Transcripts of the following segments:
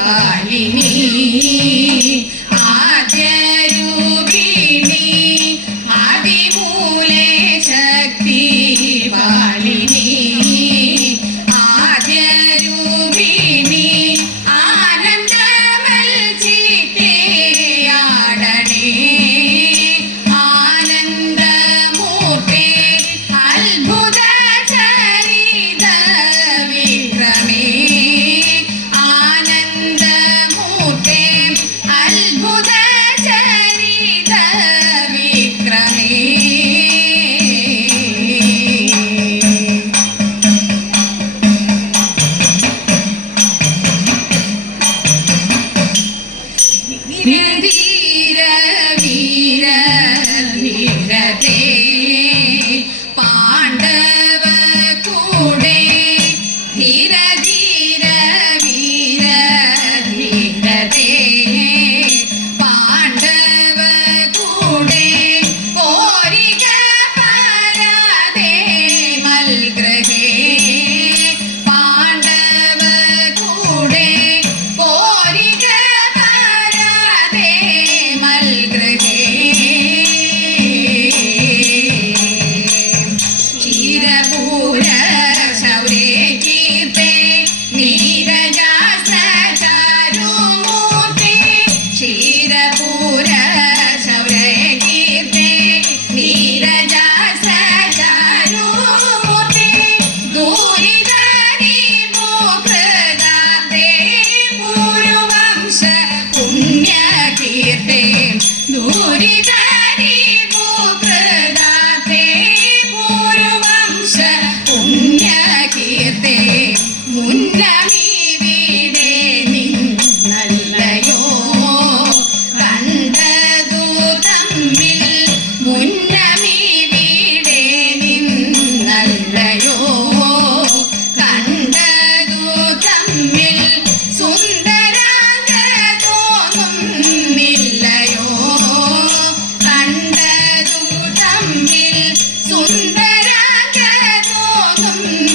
പാലിനി ആദ്യരൂപിണി ആദിമൂലേ ശക്തി പാലിനി ആദ്യരൂപിണി ആനന്ദമൽ ചിത്തയാടണേ ആനന്ദമൂർത്തേ അത്ഭുത ചരിത വിക്രമേ ആനന്ദമൂർത്തേ അത്ഭുത ചരിത വിക്രമേ ധീര വീര ധീരതേ പാണ്ഡവ കൂടെ ധീര ധീര വീര ധീരതേ പാണ്ഡവ കൂടെ പോരിക പരാതേ മൽഗ്രഹേ പാണ്ഡവ കൂടെ പോരിക പരാതേ മൽഗ്രഹേ ക്ഷീരപൂര ശൗരേ കീർത്തേ നീരജാസചാരുമൂർത്തേ ക്ഷീരപൂര ശൗരേ കീർത്തേ നീരജാസചാരുമൂർത്തേ ദൂരിതനി ഭൂകൃതാബ്ദേ പൂരുവംശ പുണ്യകീർത്തേ ദൂരിതനി ഭൂകൃതാബ്ദേ പൂരുവംശ പുണ്യകീർത്തേ മുന്നമിവിടെ നിന്നല്ലയോ കണ്ടതു തമ്മിൽ മുന്നമിവിടെ നിന്നല്ലയോ കണ്ടതു തമ്മിൽ സുന്ദരാംഗ തോന്നുന്നില്ലയോ കണ്ടതു തമ്മിൽ സുന്ദരാംഗ തോന്നുന്നില്ലയോ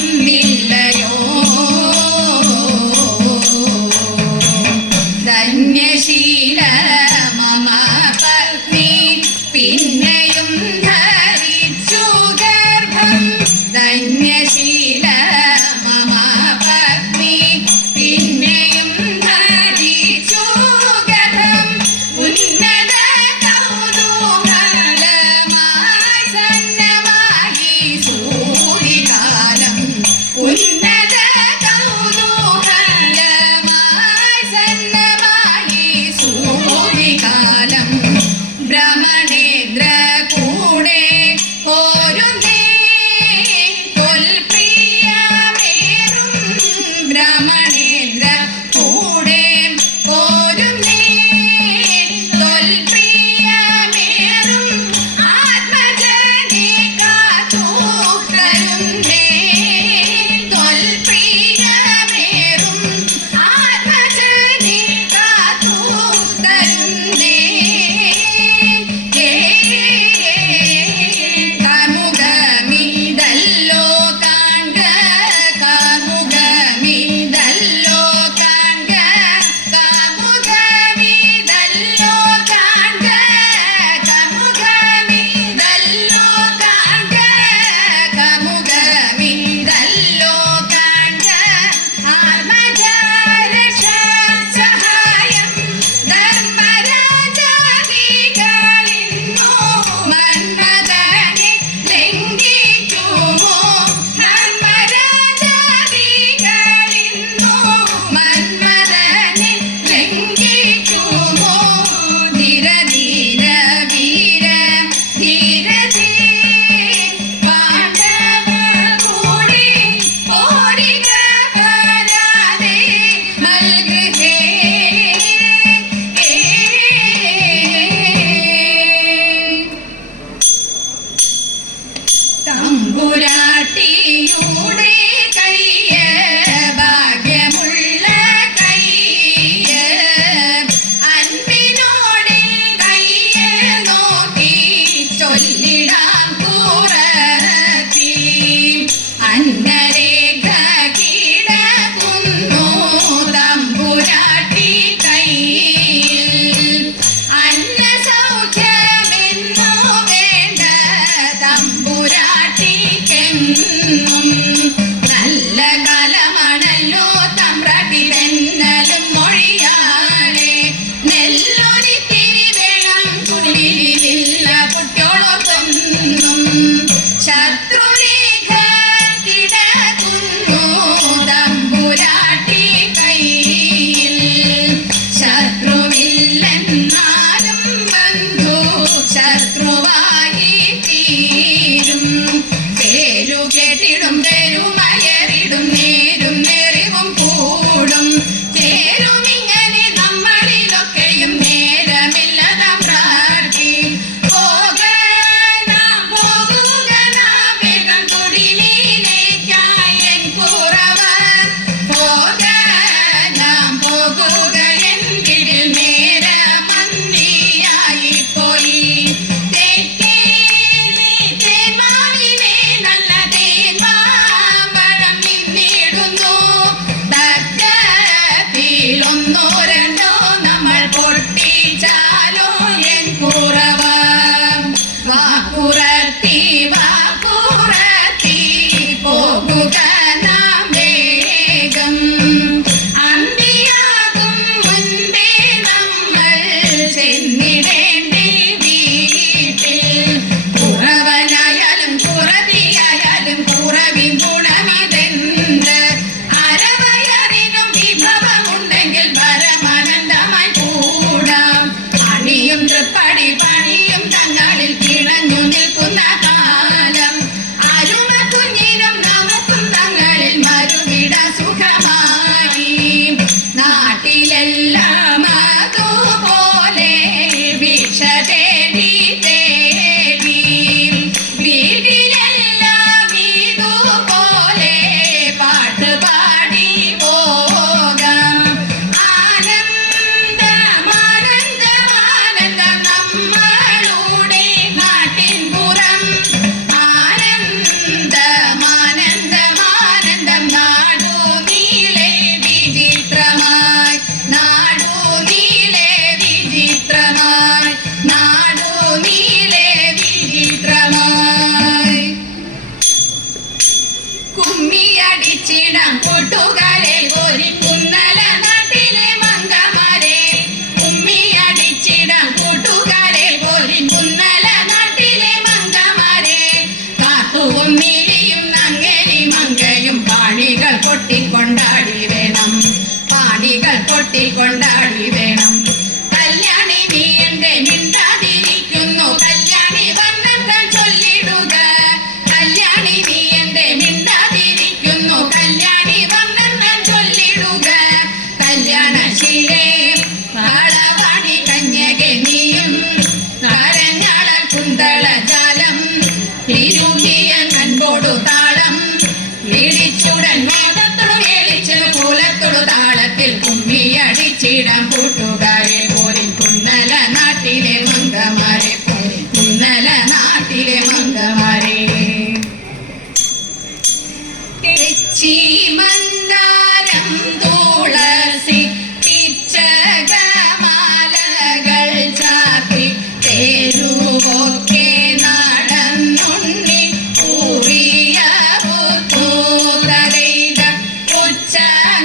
പോകാം പോകുകയെങ്കിൽ നേരമന്തിയായി പോയി. തെക്കേ നീ തേന്മാവിനെ നല്ല തേന്മാമ്പഴം നിന്നിടുന്നു. തക്കത്തിലൊന്നോ രണ്ടോ നമ്മൾ പൊട്ടിച്ചാലോ എൻ കുറവ. വാക്കുറത്തി വാക്കുറത്തി പോകുക നാം വേഗം. അന്തിയാകും മുൻപേ നമ്മൾ ചെന്നിടേണ്ടി വീട്ടിൽ. കുറവനായാലും കുറവിയായാലും കുറവിൻ ഗുണമിതെന്ത്? അരവയറിനും വിഭവമുണ്ടെങ്കിൽ പരമാനന്ദമായി കൂടാം. അണിയും തൃപ്പടി പണിയും തങ്ങളിൽ കിണഞ്ഞു നിൽക്കുന്ന കാലം. അരുമ കുഞ്ഞിനും നമുക്കും തങ്ങളിൽ മറുവിട സുഖമായി. നാട്ടിലെല്ലാം അതുപോലെ ഭിക്ഷ തേടി തേടി. വീട്ടിലെല്ലാം ഇതുപോലെ പാട്ട് പാടി പോകാം. ആനന്ദമാനന്ദമാനന്ദം നമ്മളുടെ നാട്ടിൻ പുറം. ആനന്ദമാനന്ദമാനന്ദം നാടു നീളെ വിചിത്രമായി. നാടു നീളെ വിചിത്രമായി. നാടു നീളെ വിചിത്രമായി. കുമ്മിയടിച്ചിടാം കൂട്ടുകാരെ ഒരു കുന്നല നാട്ടിലെ മങ്കമാരെ. കുമ്മിയടിച്ചിടാം കൂട്ടുകാരെ ഒരു കുന്നല നാട്ടിലെ മങ്കമാരെ. കാത്തുവും മിഴിയും നങ്ങേലി മങ്കയും പാണികൾ കൊട്ടിക്കൊണ്ടാടി വേണം. പാണികൾ കൊട്ടിക്കൊണ്ടാടി വേണം. കല്യാണി നീ എന്റെ മിണ്ടാതിരിക്കുന്നു. കല്യാണി വർണ്ണം താൻ ചൊല്ലിടുക. കല്യാണി നീ എന്റെ മിണ്ടാതിരിക്കുന്നു. കല്യാണി വർണ്ണം താൻ ചൊല്ലിടുക. കല്യാണശീലേ കാളവാണി കന്യകെ നീയും കരഞ്ഞാളൽ കുന്തളജാലം. തിരുകിയ അൻപോടു താളം വിളിച്ചുടൻ മോദത്തോടു മേളിച്ചു കൂലത്തോടു താളത്തിൽ കുമ്മിയടിച്ചിടാം കൂട്ടുകാരെ പോരി. കുന്നല നാട്ടിലെ മങ്കമാരെ പോരി. കുന്നല നാട്ടിലെ മങ്കമാരെ. തെച്ചി മന്ദാരം തുളസി പിച്ചകമാലകൾ ചാത്തി തെരുവൊക്കെ നടന്നുണ്ണി കൂറിയ പൂത്തൂതലൈത. ഉച്ച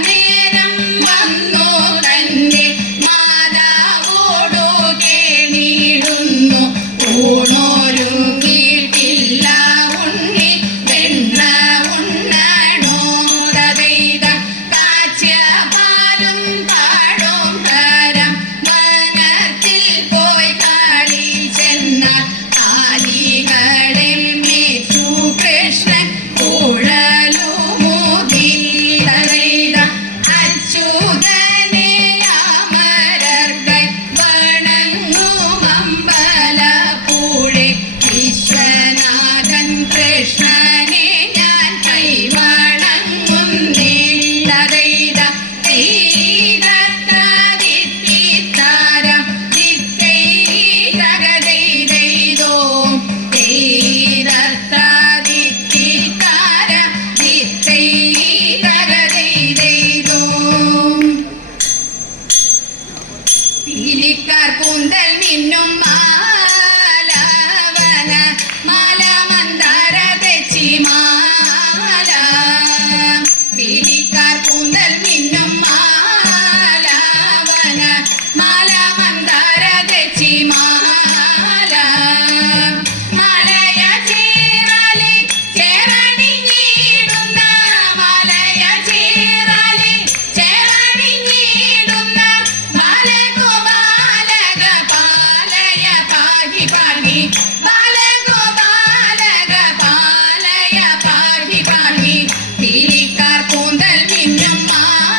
നേരം വന്നു തന്റെ മാതാവോടു കേണിടുന്നു. ഊണൊരുങ്ങിയിട്ടില്ല ഉണ്ണി വെണ്ണ ഉണ്ണണോ തതൈത. കാച്ചിയ പാലും പാടും തരം വനത്തിൽ പോയി കാളി ചെന്നാൽ കാലികളിൽ മേച്ചു കൃഷ്ണൻ കുഴലുമൂതിൽ തതൈത. അച്യുതനെ അമരർക്കൈ വണങ്ങും അമ്പലപ്പുഴെ. വിശ്വനാഥൻ കൃഷ്ണനെ ഞാൻ കൈവണങ്ങുന്നില്ലതൈത. തീരത്താദിത്തിത്താരം ദിത്തൈ തകതൈതൈതോ. തീരത്താദിത്തിത്താരം ദിത്തൈ തകതൈതൈതോ. പീലിക്കാർ കൂന്തൽ മിന്നും മാലവന മാല മന്ദാര തെച്ചി മാല. പീലിക്കാർ കൂന്തൽ മിന്നും മാലവന മാല മന്ദാര തെച്ചി മാല. മലയ ചേറാലി ചേറണിഞ്ഞിടുന്ന. മലയ ചേറാലി ചേറണിഞ്ഞിടുന്ന. ബാലഗോപാലക പാലയ പാഹി പാഹി. ബാലഗോപാലക പാലയ പാഹി പാഹി. പീലിക്കാർ കൂന്തൽ മിന്നും മാല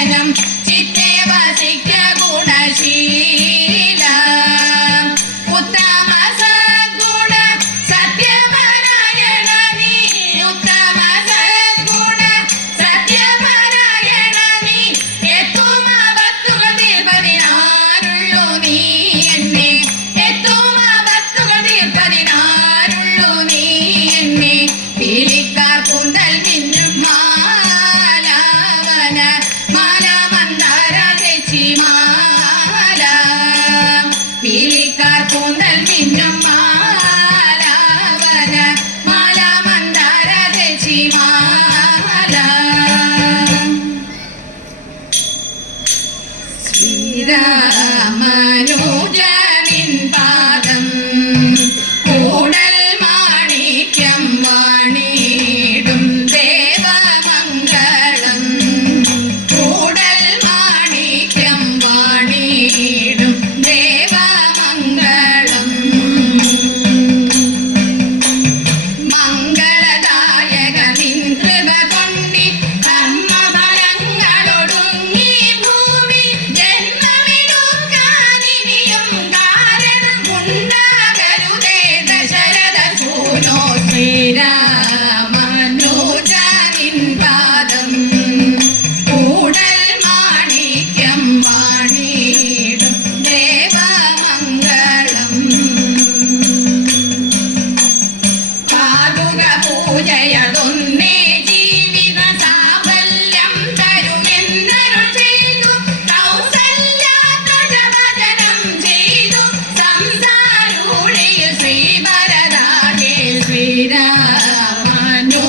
ശയനം ചിത്തേ വസിക്ക ഗുണശീല ഉത്തമ സദ്ഗുണ സത്യപരായണ നീ ഉത്തമ സദ്ഗുണ സത്യപരായണ നീ എത്തുമാപത്തുകൾ തീർപ്പതിനാരുള്ളൂ നീ എന്നെ എത്തുമാപത്തുകൾ തീർപ്പതിനാരുള്ളൂ നീ എന്നെ പീലിക്കാർ കൂന്തൽ മിന്നും മാലാവന മാല മന്ദാര തെച്ചി മാല പീലിക്കാർ കൂന്തൽ മിന്നും മാലാവന മാല മന്ദാര തെച്ചി മാല ശ്രീരാമനുജനിൻ പാദം കൂടൽ മാണിക്യം വാണിടും ദേവമംഗളം കൂടൽ മാണിക്യം വാണിടും ദേവമംഗളം മംഗളദായക നിൻ കൃപ കൊണ്ടി കർമ്മഫലങ്ങളൊടുങ്ങി ഭൂമി ജന്മമെടുക്കാനിനിയും കാരണമുണ്ടാകരുതേ ദശരഥ സൂനോ ശ്രീരാമനുജനിൻ പാദം കൂടൽ മാണിക്യം വാണിടും ദേവമംഗളം പാതുക പൂജയതൊന്നേ ജീവിത സാഫല്യം തരുമെന്നരുൾ ചെയ്തു കൗസല്യാത്മജവചനം ചെയ്തു സംസാരൂഢിയിൽ ശ്രീവരദാഹേ ശ്രീരാമനുജനിൻ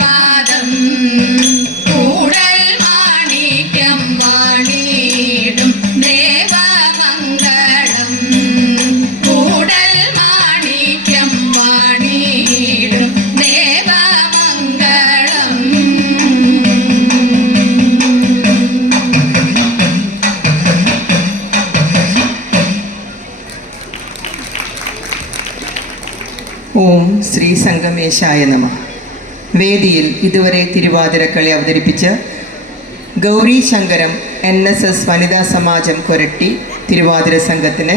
പാദം കൂടൽ മാണിക്യം വാണിടും ദേവമംഗളം കൂടൽ മാണിക്യം വാണിടും ദേവമംഗളം ഓം ശ്രീ സംഗമേശായ നമഃ. വേദിയിൽ ഇതുവരെ തിരുവാതിരക്കളി അവതരിപ്പിച്ച ഗൗരി ശങ്കരം NSS വനിതാ സമാജം കൊരട്ടി തിരുവാതിര സംഘത്തിന്